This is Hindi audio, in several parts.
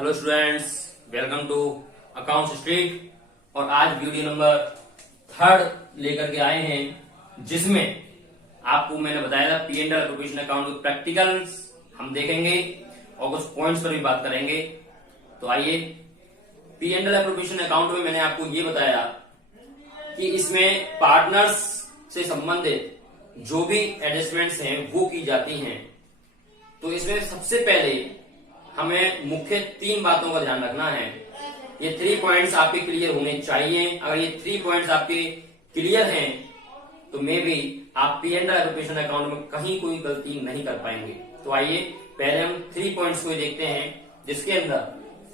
Hello students, welcome to accounts street. और आज वीडियो नंबर 3 लेकर के आए हैं, जिसमें आपको मैंने बताया था P and L appropriation account के प्रैक्टिकल्स हम देखेंगे और कुछ पॉइंट्स पर भी बात करेंगे। तो आइए, P and L appropriation account में मैंने आपको ये बताया कि इसमें पार्टनर्स से संबंधित जो भी एडजस्टमेंट्स हैं वो की जाती हैं। तो इसमें सबसे पहले हमें मुख्य 3 बातों का ध्यान रखना है। ये 3 पॉइंट्स आपके क्लियर होने चाहिए। अगर ये 3 पॉइंट्स आपके क्लियर हैं तो मे भी आप P and L appropriation account में कहीं कोई गलती नहीं कर पाएंगे। तो आइए पहले हम 3 पॉइंट्स को देखते हैं, जिसके अंदर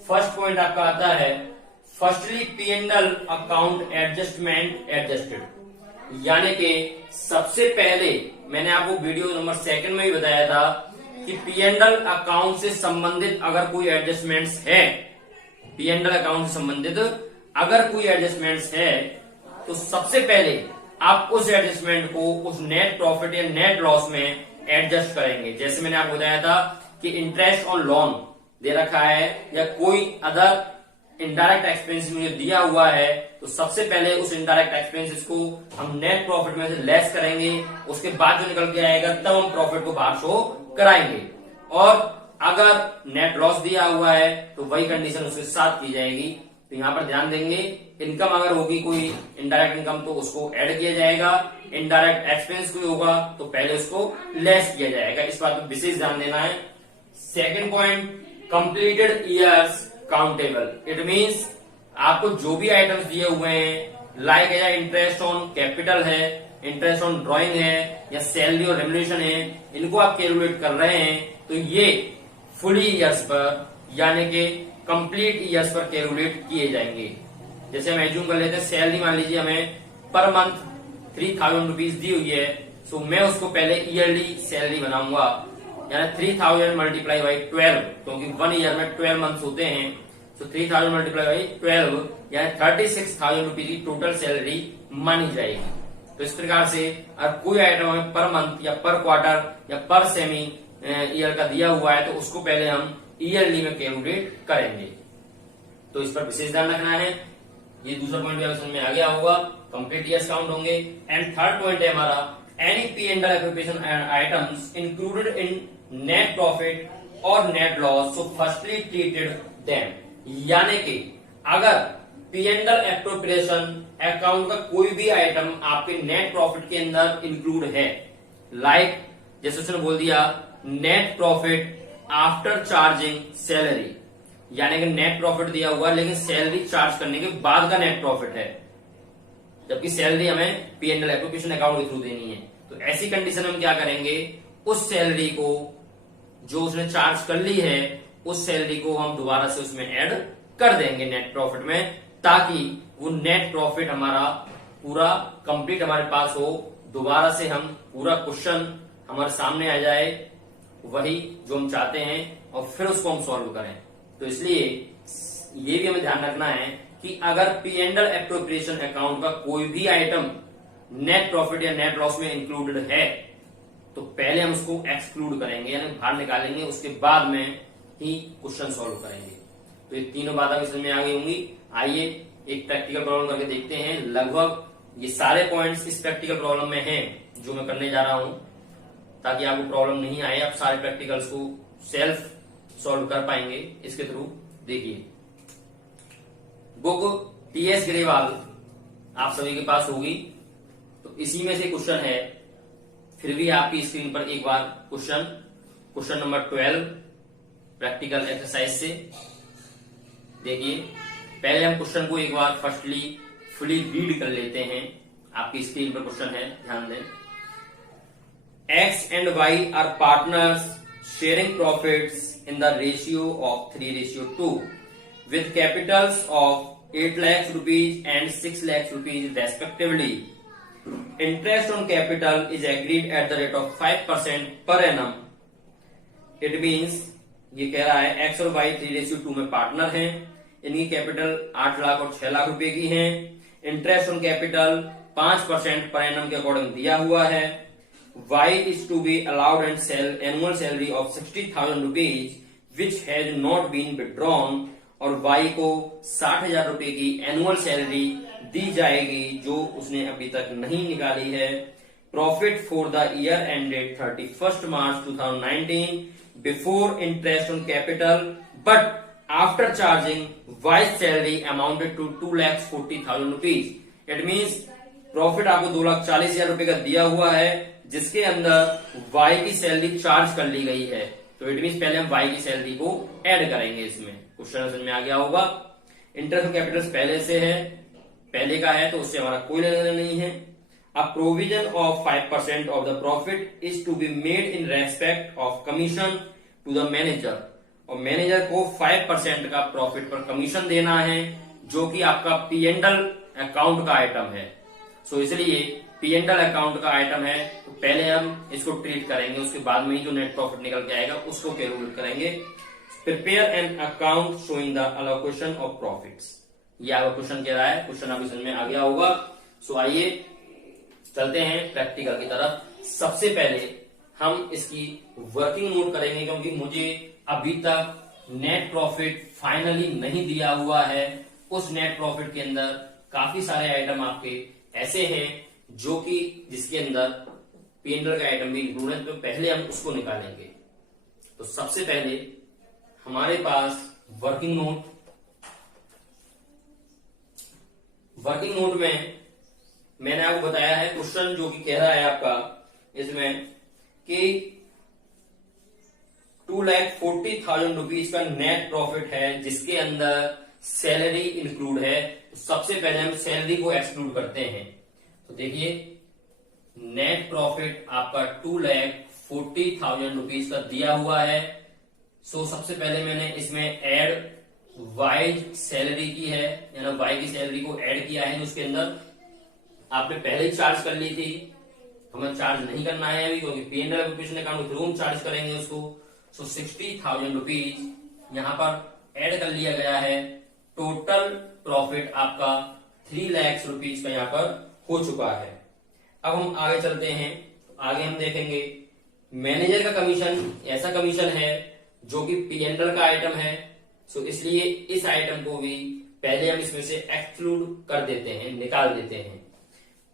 फर्स्ट पॉइंट आपका आता है, firstly P and L account adjustment adjusted. यानी कि सबसे पहले मैंने आपको वीडियो नंबर 2 में भी बताया था कि पी एंड एल अकाउंट से संबंधित अगर कोई एडजस्टमेंट्स है, पी एंड एल अकाउंट से संबंधित अगर कोई एडजस्टमेंट्स है तो सबसे पहले आप उस एडजस्टमेंट को उस नेट प्रॉफिट या नेट लॉस में एडजस्ट करेंगे। जैसे मैंने आपको बताया था कि इंटरेस्ट ऑन लोन दे रखा है या कोई अदर इनडायरेक्ट एक्सपेंसेस मुझे दिया हुआ है, तो सबसे पहले उस इनडायरेक्ट एक्सपेंसेस को हम नेट प्रॉफिट में से लेस करेंगे। उसके बाद जो निकल के आएगा तब हम प्रॉफिट को बाहर शो कराएंगे। और अगर नेट लॉस दिया हुआ है तो वही कंडीशन उसके साथ की जाएगी। तो यहाँ पर ध्यान देंगे, इनकम अगर होगी कोई इनडायरेक्ट इनकम तो उसको ऐड किया जाएगा, इनडायरेक्ट एक्सपेंस कोई होगा तो पहले उसको लेस किया जाएगा। इस बात पर विशेष ध्यान देना है। Second point, completed years countable. It means आपको जो भी आइटम्स दिए हुए हैं, लाइक या इंटरेस्ट ऑन कैपिटल है, इंटरेस्ट ऑन ड्राइंग है या सैलरी और रेम्युनरेशन है, इनको आप कैलकुलेट कर रहे हैं तो ये फुली ईयर्स पर यानी कि कंप्लीट ईयर्स पर कैलकुलेट किए जाएंगे। जैसे हम एज्यूम कर लेते हैं, सैलरी मान लीजिए हमें पर मंथ 3000 रुपीज दी हुई है, सो मैं उसको पहले ईयरली सैलरी बनाऊंगा, यानी 3000 मल्टीप्लाई बाई 12, क्योंकि 1 ईयर में 12 मंथ्स होते हैं। तो 3000 मल्टीप्लाई बाई 12 यानी 36,000 रुपीज की टोटल सैलरी मानी जाएगी। तो इस प्रकार से अगर कोई आइटम हमें पर मंथ या पर क्वार्टर या पर सेमी ईयर का दिया हुआ है तो उसको पहले हम ईयरली में कैलकुलेट करेंगे। तो इस पर विशेष ध्यान रखना है। ये दूसरा पॉइंट भी समझ में आ गया होगा, कंप्लीट ईयर्स काउंट होंगे। एंड थर्ड पॉइंट है हमारा, any P and L appropriation items included in net profit और net loss so firstly treated them. यानी कि अगर P and L appropriation account का कोई भी आइटम आपके नेट प्रॉफिट के अंदर इंक्लूड है, लाइक जैसे उसने बोल दिया net profit after charging salary, यानी कि नेट प्रॉफिट दिया हुआ लेकिन सैलरी चार्ज करने के बाद का नेट प्रॉफिट है, जबकि सैलरी हमें P and L appropriation account के थ्रू देनी है। तो ऐसी कंडीशन में हम क्या करेंगे, उस सैलरी को जो उसने चार्ज कर ली है उस सैलरी को हम दोबारा से उसमें ऐड कर देंगे नेट प्रॉफिट में, ताकि वो नेट प्रॉफिट हमारा पूरा कंप्लीट हमारे पास हो, दोबारा से हम पूरा क्वेश्चन हमारे सामने आ जाए, वही जो हम चाहते हैं, और फिर उसको हम सॉल्व करें। तो इसलिए ये भी हमें ध्यान रखना है कि अगर P and L appropriation account का कोई भी आइटम नेट प्रॉफिट या नेट लॉस में इंक्लूडेड है तो पहले हम उसको एक्सक्लूड करेंगे, यानी बाहर निकालेंगे, उसके बाद में ही क्वेश्चन सॉल्व करेंगे। तो ये तीनों बातें समझ में आ गई होंगी। आइए एक प्रैक्टिकल प्रॉब्लम करके देखते हैं। लगभग ये सारे पॉइंट्स इस प्रैक्टिकल प्रॉब्लम में हैं जो मैं करने जा रहा हूं, ताकि आपको प्रॉब्लम नहीं आए, आप सारे प्रैक्टिकल्स को सेल्फ सॉल्व कर पाएंगे इसके थ्रू। देखिए, बुक टीएस ग्रेवाल आप सभी के पास होगी, तो इसी में से क्वेश्चन है। फिर भी आपकी स्क्रीन पर एक बार क्वेश्चन नंबर 12 प्रैक्टिकल एक्सरसाइज से देखिए। पहले हम क्वेश्चन को एक बार फर्स्टली फुली रीड कर लेते हैं। आपकी स्क्रीन पर क्वेश्चन है, ध्यान दें। X and Y are partners sharing profits in the ratio of 3:2 with capitals of 8 lakhs rupees and 6 lakhs rupees respectively. Interest on capital is agreed at the rate of 5% per annum. It means ये कह रहा है X और Y 3:2 में पार्टनर हैं, इनकी कैपिटल 8 लाख और 6 लाख रुपए की है। Interest on capital 5% per annum के अकॉर्डिंग दिया हुआ है। Y is to be allowed and sell annual salary of 60,000 rupees which has not been withdrawn, और वाई को 60,000 रुपए की एनुअल सैलरी दी जाएगी जो उसने अभी तक नहीं निकाली है। Profit for the year ended 31 March 2019 before interest on capital but after charging Y's salary amounted to 2,40,000 rupees. It means profit आपको 2,40,000 रुपए का दिया हुआ है जिसके अंदर वाई की सैलरी चार्ज कर ली गई है। तो इट मीन्स पहले हम वाई की सैलरी को ऐड करेंगे इसमें। क्वेश्चन समझ में आ गया होगा। इंटरेस्ट ऑन कैपिटल पहले से है, पहले का है तो उससे हमारा कोई लेना देना नहीं है। A provision of 5% of the profit is to be made in respect of commission to the manager, और मैनेजर को 5% का प्रॉफिट पर कमीशन देना है जो कि आपका P&L अकाउंट का आइटम है। सो इसलिए P&L अकाउंट का आइटम है तो पहले हम इसको ट्रीट करेंगे, उसके बाद में ही जो नेट प्रॉफिट निकल के आएगा उसको कैलकुलेट करेंगे। Prepare an account showing the allocation of profits, ये आपका क्वेश्चन कह रहा है। क्वेश्चन आपकी समझ में आ गया होगा। सो आइए चलते हैं प्रैक्टिकल की तरफ। सबसे पहले हम इसकी वर्किंग नोट करेंगे क्योंकि मुझे अभी तक नेट प्रॉफिट फाइनली नहीं दिया हुआ है। उस नेट प्रॉफिट के अंदर काफी सारे आइटम आपके ऐसे हैं जो कि जिसके अंदर P&L का आइटम भी इंक्लूड है, तो पहले हम उसको निकालेंगे। तो सबसे पहले हमारे पास वर्किंग नोट में मैंने आपको बताया है क्वेश्चन जो कि कह रहा है आपका इसमें कि 2,40,000 रुपीज का नेट प्रॉफिट है जिसके अंदर सैलरी इंक्लूड है। तो सबसे पहले हम सैलरी को एक्सक्लूड करते हैं। तो देखिए नेट प्रॉफिट आपका 2,40,000 रुपीज का दिया हुआ है। सो सबसे पहले मैंने इसमें ऐड वाई सैलरी की है, यानी वाई की सैलरी को ऐड किया है जो उसके अंदर आपने पहले ही चार्ज कर ली थी। हमें चार्ज नहीं करना है अभी क्योंकि P&L प्रोविजन अकाउंट के थ्रू हम चार्ज करेंगे उसको। सो 60,000 रुपीज यहां पर ऐड कर लिया गया है। टोटल प्रॉफिट आपका 3 लाख रुपीज का यहां पर हो चुका है। अब हम आगे चलते हैं। आगे हम देखेंगे मैनेजर का कमीशन ऐसा कमीशन है जो कि P&L का आइटम है। सो इसलिए इस आइटम को भी पहले हम इसमें से एक्सक्लूड कर देते हैं, निकाल देते हैं।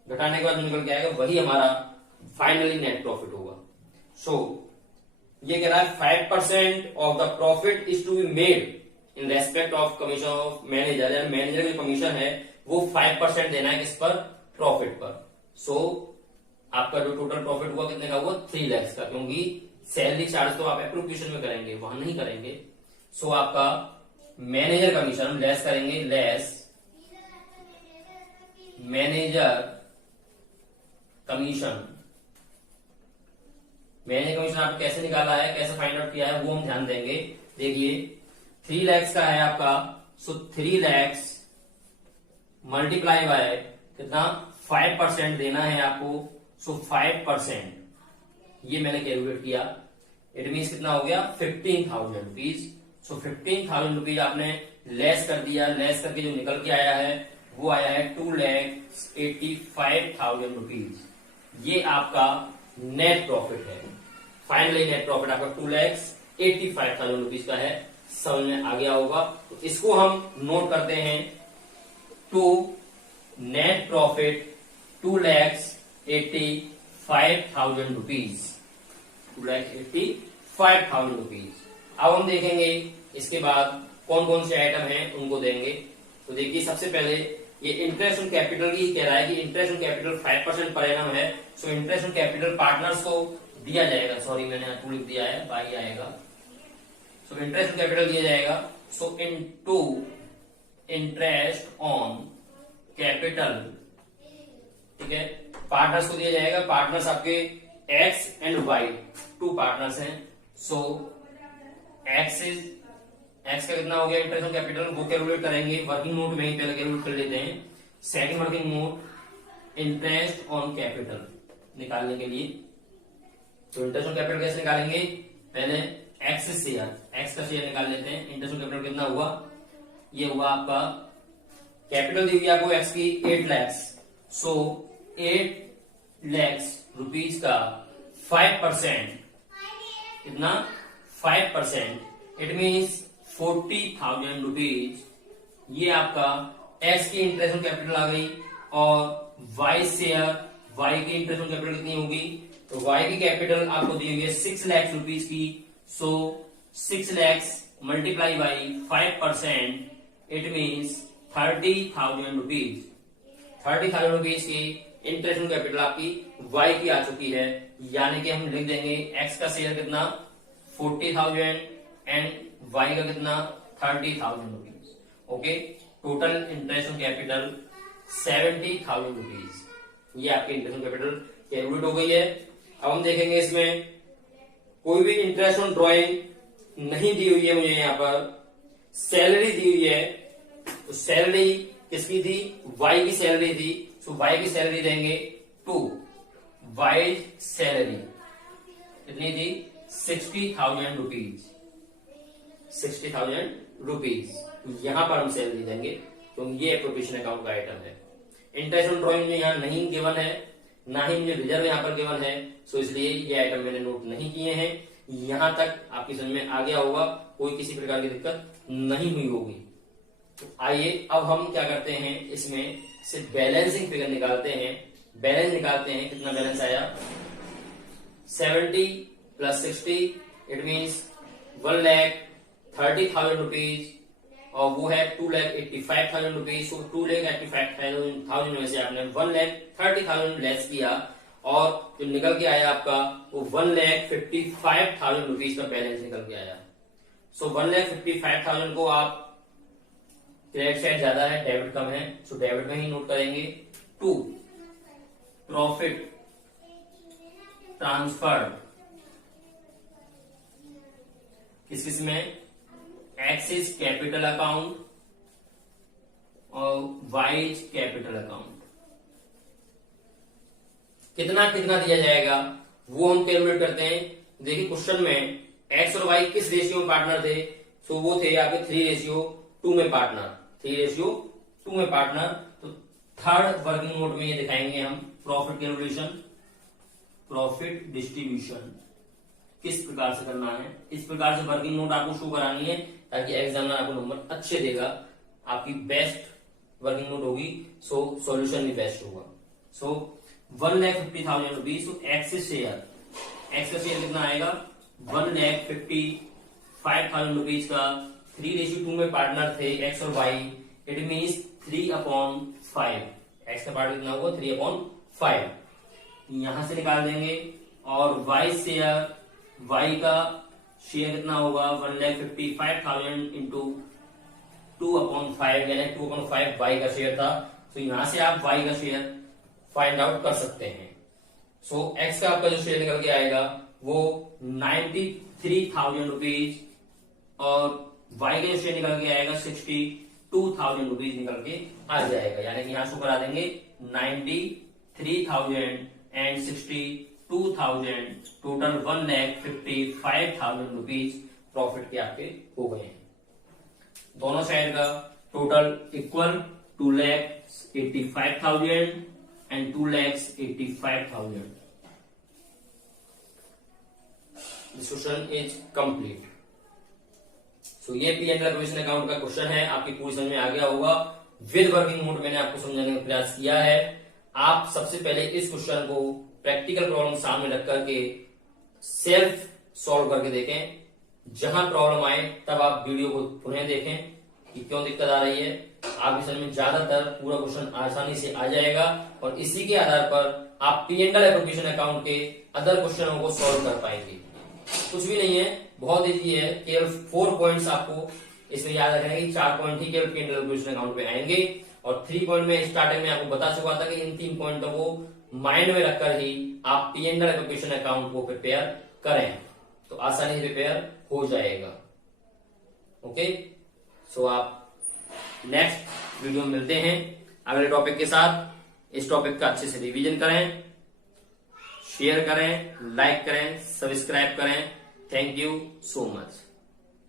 घटाने के बाद निकल के आएगा वही हमारा फाइनली नेट प्रॉफिट होगा। सो ये कह रहा है 5% of the profit is to be made in respect of commission of manager, यानी मैनेजर जो कमीशन है वो 5% देना है किस पर, प्रॉफिट पर। सो आपका जो टोटल प्रॉफिट हुआ कितने का हुआ, 3 लाख का, क्योंकि सैलरी चार्ज तो आप एप्रोप्रिएशन में करेंगे, वहां नहीं करेंगे। सो आपका मैनेजर कमीशन लेस करेंगे, less manager commission. Manager commission आपको कैसे निकाला है, कैसे फाइंड आउट किया है वो हम ध्यान देंगे। देखिए 3 लाख का है आपका, सो 3 लाख मल्टीप्लाई बाय कितना 5% देना है आपको। सो 5% ये मैंने कैलकुलेट किया, इट मीन्स कितना हो गया 15,000 रुपीज। सो 15,000 रुपीज आपने लेस कर दिया, लेस करके जो निकल के आया है वो आया है 2,85,000 रुपीज। ये आपका नेट प्रॉफिट है। फाइनली नेट प्रॉफिट आपका 2,85,000 रुपीज का है। समझ में आ गया होगा। तो इसको हम नोट करते हैं। To net profit 2,85,000 rupees, 2,85,000 rupees. अब हम देखेंगे इसके बाद कौन कौन से आइटम हैं उनको देंगे। तो देखिए सबसे पहले ये इंटरेस्ट ऑन कैपिटल की कह रहा है कि interest on capital 5% per annum है। So interest on capital partners को दिया जाएगा, सॉरी मैंने आपको लिख दिया है, बाई आएगा। सो इंटरेस्ट ऑन कैपिटल दिया जाएगा। सो इनटू इंटरेस्ट ऑन कैपिटल, ठीक है, पार्टनर्स को दिया जाएगा। पार्टनर्स आपके एक्स एंड वाई, 2 पार्टनर्स हैं। सो एक्स का कितना हो गया इंटरेस्ट ऑन कैपिटल, वो कैलकुलेट करेंगे वर्किंग नोट में ही, पहले कैलकुलेट कर लेते हैं। Second working note interest on capital निकालने के लिए, तो इंटरेस्ट ऑन कैपिटल कैसे निकालेंगे, पहले एक्स शेयर, एक्स का शेयर निकाल लेते हैं। इंटरेस्ट ऑन कैपिटल कितना हुआ, ये हुआ आपका कैपिटल दी हुई आपको एक्स की 8 लाख। सो 8 लाख रुपीज का 5% कितना 5%, इट मीन्स 40,000 रुपीज, ये आपका एक्स की इंटरेस्ट ऑन कैपिटल आ गई। और वाई शेयर, वाई की इंटरेस्ट ऑन कैपिटल कितनी होगी, तो वाई की कैपिटल आपको दी हुई है 6 लाख रुपीज की। सो 6 lakhs multiply by 5%, it means 30,000 rupees. 30,000 rupees की इंटरेस्ट ऑन कैपिटल आपकी वाई की आ चुकी है, यानी कि हम लिख देंगे एक्स का शेयर कितना 40,000 एंड वाई का कितना 30,000 rupees. Okay, total interest on capital 70,000 rupees. ये आपकी इंटरेस्ट ऑन कैपिटल कैलकुलेट हो गई है। अब हम देखेंगे इसमें कोई भी इंटरेस्ट ऑन ड्रॉइंग नहीं दी हुई है मुझे, यहाँ पर सैलरी दी हुई है। तो सैलरी किसकी थी, वाई की सैलरी थी। सो वाई की सैलरी देंगे 2, वाई सैलरी कितनी थी 60,000 रुपीज, 60,000 रुपीज। यहां पर हम सैलरी देंगे, तो ये एप्रोप्रिएशन अकाउंट का आइटम है। इंटरेस्ट ऑन ड्रॉइंग में यहाँ नहीं गिवन है, ना ही मुझे रिजर्व यहाँ पर गिवन है, सो इसलिए ये आइटम मैंने नोट नहीं किए हैं। यहां तक आपकी समझ में आ गया होगा, कोई किसी प्रकार की दिक्कत नहीं हुई होगी। तो आइए अब हम क्या करते हैं, इसमें से बैलेंसिंग फिगर निकालते हैं। बैलेंस निकालते हैं, कितना बैलेंस आया 70 प्लस 60, इट मीन्स 1,30,000 रुपीज, और वो है 2,85,000 रुपीज। सो 2,85,000 में से आपने 1,30,000 लेस किया, और जो निकल के आया आपका वो 1,55,000 रुपीज का बैलेंस निकल के आया। सो 1,55,000 को आप क्रेडिट साइड ज्यादा है, डेबिट कम है, सो डेबिट में ही नोट करेंगे। 2 प्रॉफिट ट्रांसफर किस किस में, एक्सिस कैपिटल अकाउंट और वाइज कैपिटल अकाउंट। कितना कितना दिया जाएगा वो हम कैलकुलेट करते हैं। देखिए क्वेश्चन में एक्स और वाई किस रेशियो में पार्टनर थे, सो वो थे आपके 3:2 में पार्टनर, 3:2 में पार्टनर। तो थर्ड वर्किंग नोट में ये दिखाएंगे हम प्रॉफिट कैलकुलेशन, प्रॉफिट डिस्ट्रीब्यूशन किस प्रकार से करना है। इस प्रकार से वर्किंग नोट आपको शो करानी है, ताकि एग्जामिनर आपको नंबर अच्छे देगा। आपकी बेस्ट वर्किंग नोट होगी, सो सॉल्यूशन भी बेस्ट होगा। सो 1,50,000 रुपीज। सो एक्सिस शेयर, एक्स का शेयर कितना आएगा 1,55,000 रुपीज का। 3:2 में पार्टनर थे एक्स और वाई, इट मीन्स 3/5। एक्स का पार्ट कितना हुआ 3/5, यहां से निकाल देंगे। और वाई शेयर, वाई का शेयर कितना होगा 1,55,000 इंटू 2/5, यानी 2/5 वाई का शेयर था। तो यहां से आप वाई का शेयर फाइंड आउट कर सकते हैं। सो एक्स का आपका जो शेयर निकल के आएगा वो 93,000 रुपीज, और वाई का जो शेयर निकल के आएगा 62,000 रुपीज निकल के आ जाएगा। यानी कि यहां शो करा देंगे 93,000 एंड 62,000, टोटल 1,55,000 रुपीज प्रॉफिट के आपके हो गए हैं। दोनों साइड का total equal 2,85,000 and 2,85,000। This question is complete. So ये P and L provision account का क्वेश्चन है, आपकी पूरी समझ में आ गया होगा। विद वर्किंग नोट मैंने आपको समझाने का प्रयास किया है। आप सबसे पहले इस क्वेश्चन को प्रैक्टिकल प्रॉब्लम सामने रख करके सेल्फ सॉल्व करके देखें। जहां प्रॉब्लम आए तब आप वीडियो को पुनः देखें कि क्यों दिक्कत आ रही है। आपकी समझ में ज्यादातर पूरा क्वेश्चन आसानी से आ जाएगा, और इसी के आधार पर आप P and L appropriation account के अदर क्वेश्चनों को सॉल्व कर पाएंगे। कुछ भी नहीं है, बहुत इजी है। केवल 4 पॉइंट्स आपको इसमें याद रखना है कि 4 पॉइंट ही केवल P and L appropriation account में आएंगे, और 3 पॉइंट में स्टार्टिंग में आपको बता चुका था कि इन 3 पॉइंटों को माइंड में रखकर ही आप P and L appropriation account को प्रिपेयर करें, तो आसानी से प्रिपेयर हो जाएगा। ओके, सो आप नेक्स्ट वीडियो में मिलते हैं अगले टॉपिक के साथ। इस टॉपिक का अच्छे से रिवीजन करें, शेयर करें, लाइक करें, सब्सक्राइब करें। Thank you so much.